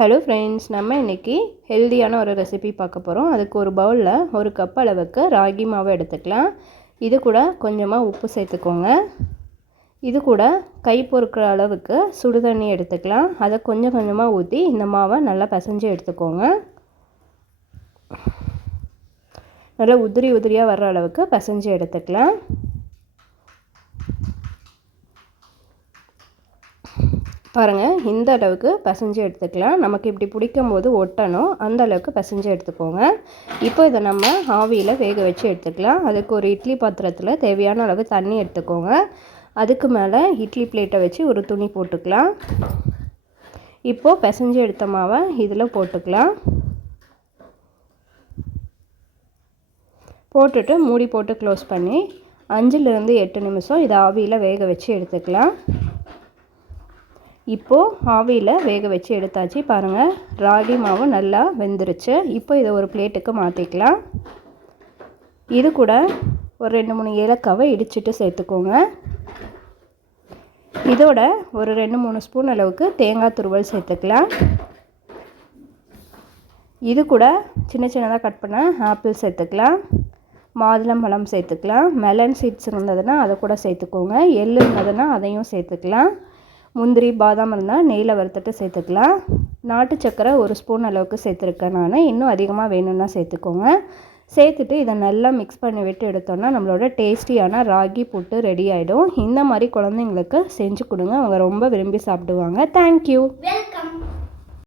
Hello friends நம்ம இன்றைக்கி ஹெல்தியான ஒரு ரெசிபி பார்க்க போகிறோம் அதுக்கு ஒரு பவுலில் ஒரு கப் அளவுக்கு ராகி மாவு எடுத்துக்கலாம். இது கூட கொஞ்சமாக உப்பு சேர்த்துக்கோங்க. இது கூட கை பொறுக்கிற அளவுக்கு சுடு தண்ணி எடுத்துக்கலாம். அதை கொஞ்சம் கொஞ்சமாக ஊற்றி இந்த மாவை நல்லா பிசைஞ்சு எடுத்துக்கோங்க. நல்லா உதிரி உதிரியாக வர்ற அளவுக்கு பிசைஞ்சு எடுத்துக்கலாம். பாருங்கள் இந்த அளவுக்கு பசைஞ்சு எடுத்துக்கலாம். நமக்கு இப்படி பிடிக்கும் போது ஒட்டணும். அந்த அளவுக்கு பசைஞ்சு எடுத்துக்கோங்க. இப்போ இதை நம்ம ஆவியில் வேக வச்சு எடுத்துக்கலாம். அதுக்கு ஒரு இட்லி பாத்திரத்தில் தேவையான அளவு தண்ணி எடுத்துக்கோங்க. அதுக்கு மேலே இட்லி பிளேட்டை வச்சு ஒரு துணி போட்டுக்கலாம். இப்போது பிசைஞ்சு எடுத்த மாவை இதில் போட்டுக்கலாம். போட்டுட்டு மூடி போட்டு க்ளோஸ் பண்ணி அஞ்சுலேருந்து எட்டு நிமிஷம் இதை ஆவியில் வேக வச்சு எடுத்துக்கலாம். இப்போது ஆவியில் வேக வச்சு எடுத்தாச்சு. பாருங்கள் ராகி மாவு நல்லா வெந்துருச்சு. இப்போ இதை ஒரு பிளேட்டுக்கு மாற்றிக்கலாம் இது கூட ஒரு ரெண்டு மூணு ஏலக்காவை இடிச்சிட்டு சேர்த்துக்கோங்க. இதோட ஒரு ரெண்டு மூணு ஸ்பூன் அளவுக்கு தேங்காய் துருவல் சேர்த்துக்கலாம். இது கூட சின்ன சின்னதாக கட் பண்ண ஆப்பிள் சேர்த்துக்கலாம். மாதுளம்பழம் சேர்த்துக்கலாம். மெலன் சீட்ஸ் இருந்ததுன்னா அதை கூட சேர்த்துக்கோங்க. எள் இருந்ததுன்னா அதையும் சேர்த்துக்கலாம். முந்திரி பாதாம் இருந்தால் நெய்யில் வறுத்துட்டு சேர்த்துக்கலாம். நாட்டு சக்கரை ஒரு ஸ்பூன் அளவுக்கு சேர்த்துருக்கேன் நான். இன்னும் அதிகமாக வேணும்னா சேர்த்துக்கோங்க. சேர்த்துட்டு இதை நல்லா மிக்ஸ் பண்ணி விட்டு எடுத்தோன்னா நம்மளோட டேஸ்டியான ராகி புட்டு ரெடி ஆகிடும் இந்த மாதிரி குழந்தைங்களுக்கு செஞ்சு கொடுங்க. அவங்க ரொம்ப விரும்பி சாப்பிடுவாங்க. Thank you welcome